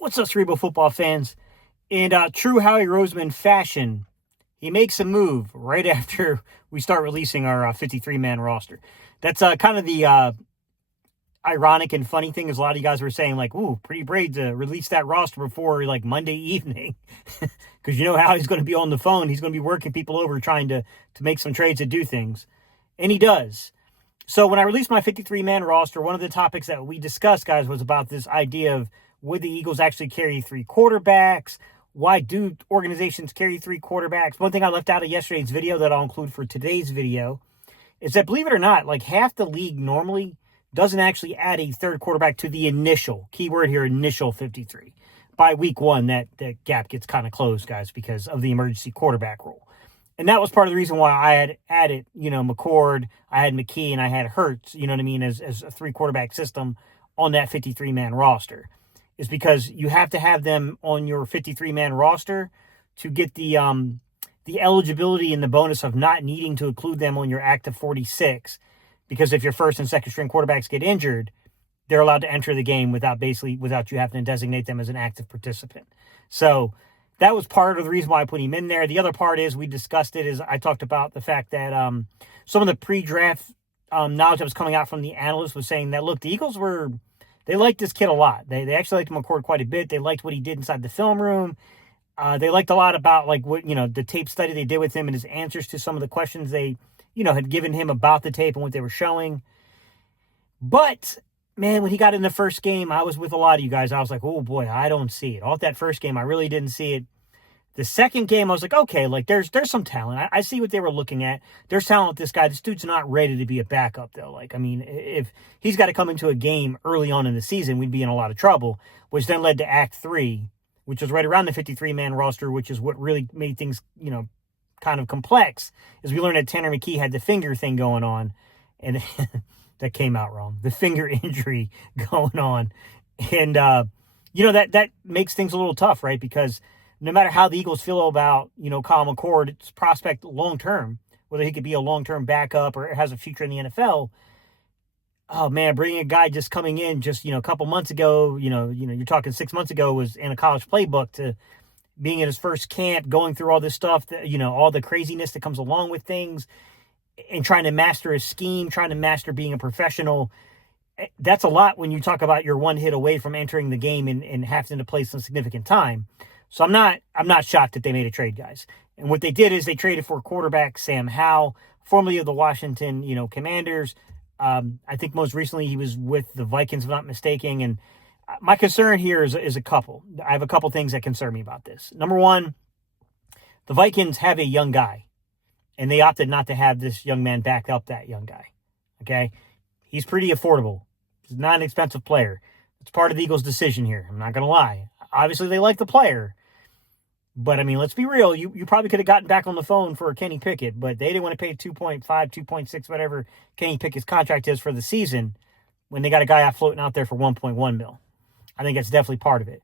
What's up, Cerebral football fans? In true Howie Roseman fashion, he makes a move right after we start releasing our 53-man roster. That's kind of the ironic and funny thing is a lot of you guys were saying, like, ooh, pretty brave to release that roster before, like, Monday evening. Because you know how he's going to be on the phone. He's going to be working people over trying to make some trades and do things. And he does. So when I released my 53-man roster, one of the topics that we discussed, guys, was about this idea of would the Eagles actually carry three quarterbacks? Why do organizations carry three quarterbacks? One thing I left out of yesterday's video that I'll include for today's video is that, believe it or not, like half the league normally doesn't actually add a third quarterback to the initial, keyword here, initial 53. By week one, that gap gets kind of closed, guys, because of the emergency quarterback rule. And that was part of the reason why I had added, McCord, I had McKee, and I had Hurts, you know what I mean, as a three-quarterback system on that 53-man roster. Is because you have to have them on your 53-man roster to get the eligibility and the bonus of not needing to include them on your active 46. Because if your first and second string quarterbacks get injured, they're allowed to enter the game without you having to designate them as an active participant. So that was part of the reason why I put him in there. The other part is we discussed it is I talked about the fact that some of the pre-draft knowledge that was coming out from the analysts was saying that, look, the Eagles they liked this kid a lot. They actually liked McCord quite a bit. They liked what he did inside the film room. They liked a lot about like what, the tape study they did with him and his answers to some of the questions they, had given him about the tape and what they were showing. But man, when he got in the first game, I was with a lot of you guys. I was like, oh boy, I don't see it. Off that first game, I really didn't see it. The second game, I was like, okay, like there's some talent. I see what they were looking at. There's talent with this guy. This dude's not ready to be a backup, though. Like, I mean, if he's got to come into a game early on in the season, we'd be in a lot of trouble, which then led to Act 3, which was right around the 53-man roster, which is what really made things, kind of complex, as we learned that Tanner McKee had the finger thing going on, and that came out wrong. The finger injury going on. And, that makes things a little tough, right? Because no matter how the Eagles feel about, Kyle McCord's prospect long-term, whether he could be a long-term backup or has a future in the NFL, oh, man, bringing a guy just coming in just, a couple months ago, you're talking 6 months ago, was in a college playbook, to being in his first camp, going through all this stuff, that, all the craziness that comes along with things, and trying to master his scheme, trying to master being a professional. That's a lot when you talk about you're one hit away from entering the game and having to play some significant time. So I'm not shocked that they made a trade, guys. And what they did is they traded for quarterback Sam Howell, formerly of the Washington, Commanders. I think most recently he was with the Vikings, if I'm not mistaken. And my concern here is a couple. I have a couple things that concern me about this. Number one, the Vikings have a young guy, and they opted not to have this young man back up that young guy. Okay? He's pretty affordable. He's not an expensive player. It's part of the Eagles' decision here. I'm not going to lie. Obviously, they like the player. But, I mean, let's be real. You probably could have gotten back on the phone for Kenny Pickett, but they didn't want to pay 2.5, 2.6, whatever Kenny Pickett's contract is for the season when they got a guy out floating out there for 1.1 mil. I think that's definitely part of it.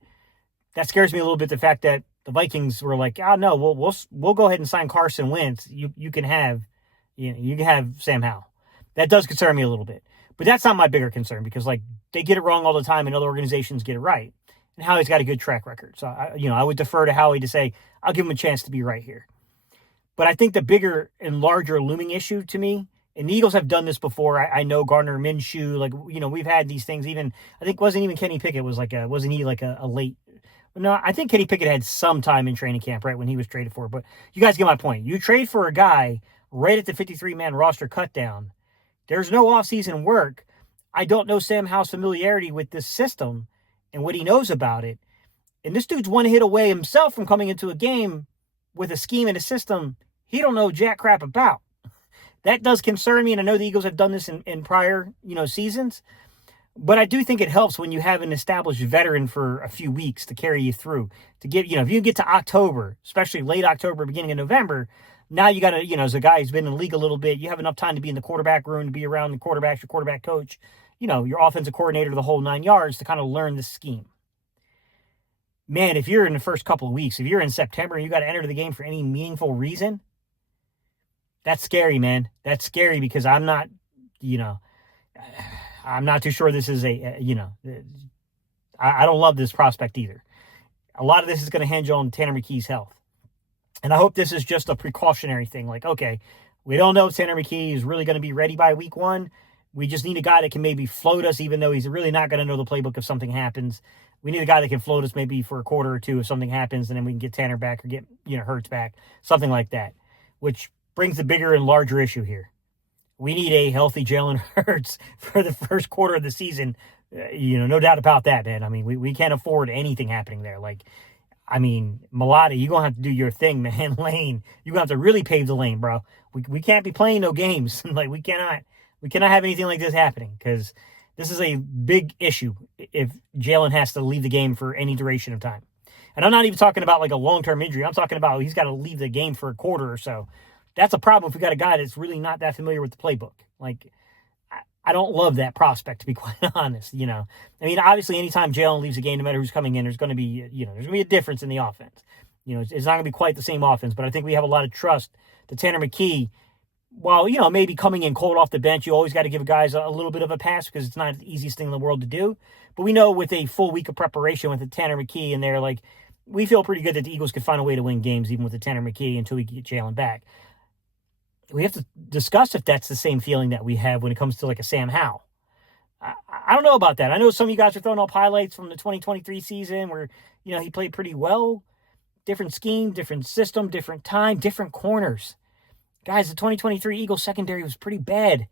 That scares me a little bit, the fact that the Vikings were like, oh, no, we'll go ahead and sign Carson Wentz. You can have Sam Howell. That does concern me a little bit. But that's not my bigger concern, because, like, they get it wrong all the time and other organizations get it right. And Howie's got a good track record. So, I would defer to Howie to say, I'll give him a chance to be right here. But I think the bigger and larger looming issue to me, and the Eagles have done this before. I know Gardner Minshew, like, we've had these things. Even, I think, wasn't even Kenny Pickett wasn't he like a late? No, I think Kenny Pickett had some time in training camp, right, when he was traded for. But you guys get my point. You trade for a guy right at the 53-man roster cut down. There's no offseason work. I don't know Sam Howell's familiarity with this system and what he knows about it. And this dude's one hit away himself from coming into a game with a scheme and a system he don't know jack crap about. That does concern me, and I know the Eagles have done this in prior, seasons. But I do think it helps when you have an established veteran for a few weeks to carry you through. To get, if you get to October, especially late October, beginning of November, now you got to, as a guy who's been in the league a little bit, you have enough time to be in the quarterback room, to be around the quarterbacks, your quarterback coach, your offensive coordinator, the whole 9 yards, to kind of learn the scheme. Man, if you're in the first couple of weeks, if you're in September and you got to enter the game for any meaningful reason, that's scary, man. That's scary, because I'm not too sure this is I don't love this prospect either. A lot of this is going to hinge on Tanner McKee's health. And I hope this is just a precautionary thing. Like, okay, we don't know if Tanner McKee is really going to be ready by week 1. We just need a guy that can maybe float us, even though he's really not going to know the playbook if something happens. We need a guy that can float us maybe for a quarter or two if something happens, and then we can get Tanner back or get, Hurts back, something like that, which brings the bigger and larger issue here. We need a healthy Jalen Hurts for the first quarter of the season. No doubt about that, man. I mean, we can't afford anything happening there. Mulata, you're going to have to do your thing, man. Lane, you're going to have to really pave the lane, bro. We can't be playing no games. We cannot have anything like this happening, because this is a big issue if Jalen has to leave the game for any duration of time. And I'm not even talking about like a long-term injury. I'm talking about he's got to leave the game for a quarter or so. That's a problem if we got a guy that's really not that familiar with the playbook. I don't love that prospect, to be quite honest. Obviously, anytime Jalen leaves the game, no matter who's coming in, there's going to be, there's going to be a difference in the offense. It's not going to be quite the same offense, but I think we have a lot of trust that Tanner McKee, while, maybe coming in cold off the bench, you always got to give guys a little bit of a pass because it's not the easiest thing in the world to do. But we know with a full week of preparation with the Tanner McKee in there, we feel pretty good that the Eagles could find a way to win games even with the Tanner McKee until we get Jalen back. We have to discuss if that's the same feeling that we have when it comes to a Sam Howell. I don't know about that. I know some of you guys are throwing up highlights from the 2023 season where, he played pretty well. Different scheme, different system, different time, different corners. Guys, the 2023 Eagles secondary was pretty bad.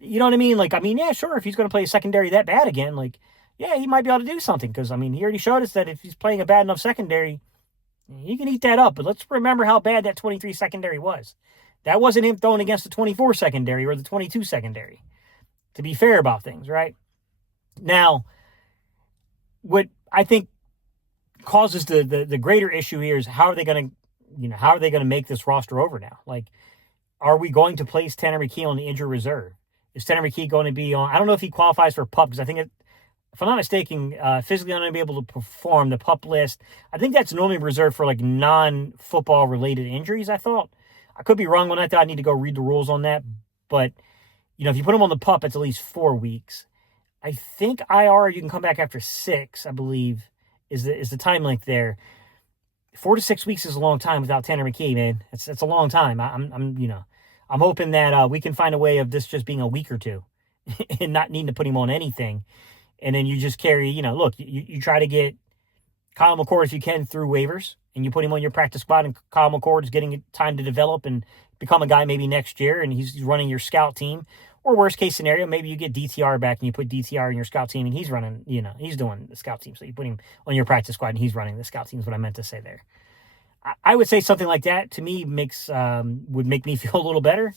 You know what I mean? Yeah, sure, if he's going to play a secondary that bad again, yeah, he might be able to do something because, he already showed us that if he's playing a bad enough secondary, he can eat that up. But let's remember how bad that 23 secondary was. That wasn't him throwing against the 24 secondary or the 22 secondary, to be fair about things, right? Now, what I think causes the greater issue here is how are they going to make this roster over now? Are we going to place Tanner McKee on the injury reserve? Is Tanner McKee going to be on? I don't know if he qualifies for PUP because I think if I'm not mistaken, physically not going to be able to perform the PUP list. I think that's normally reserved for non-football related injuries, I thought. I could be wrong on that. I need to go read the rules on that. But, if you put him on the PUP, it's at least 4 weeks. I think IR, you can come back after 6, I believe, is the time length there. 4 to 6 weeks is a long time without Tanner McKee, man. It's a long time. I'm hoping that we can find a way of this just being a week or two and not needing to put him on anything. And then you just carry, look, you try to get Kyle McCord if you can through waivers, and you put him on your practice squad, and Kyle McCord is getting time to develop and become a guy maybe next year, and he's running your scout team. Or worst case scenario, maybe you get DTR back and you put DTR in your scout team and he's running, he's doing the scout team. So you put him on your practice squad and he's running the scout team is what I meant to say there. I would say something like that to me would make me feel a little better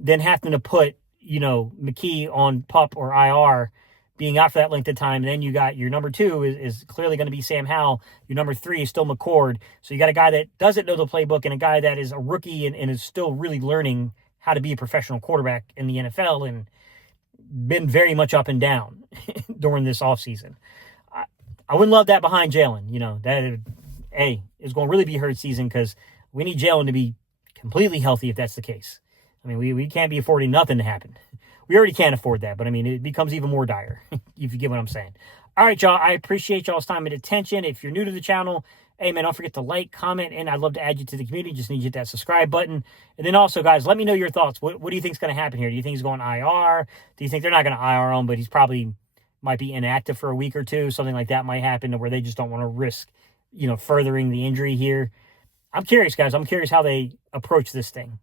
than having to put, McKee on PUP or IR being out for that length of time. And then you got your number 2 is clearly going to be Sam Howell. Your number 3 is still McCord. So you got a guy that doesn't know the playbook and a guy that is a rookie and is still really learning how to be a professional quarterback in the NFL and been very much up and down during this offseason. I wouldn't love that behind Jalen. It's going to really be hurt season because we need Jalen to be completely healthy if that's the case. We can't be affording nothing to happen. We already can't afford that, but it becomes even more dire, if you get what I'm saying. All right, y'all, I appreciate y'all's time and attention. If you're new to the channel, hey, man, don't forget to like, comment, and I'd love to add you to the community. Just need you to hit that subscribe button. And then also, guys, let me know your thoughts. What do you think is going to happen here? Do you think he's going IR? Do you think they're not going to IR him, but he's probably might be inactive for a week or two? Something like that might happen to where they just don't want to risk, furthering the injury here. I'm curious, guys. I'm curious how they approach this thing.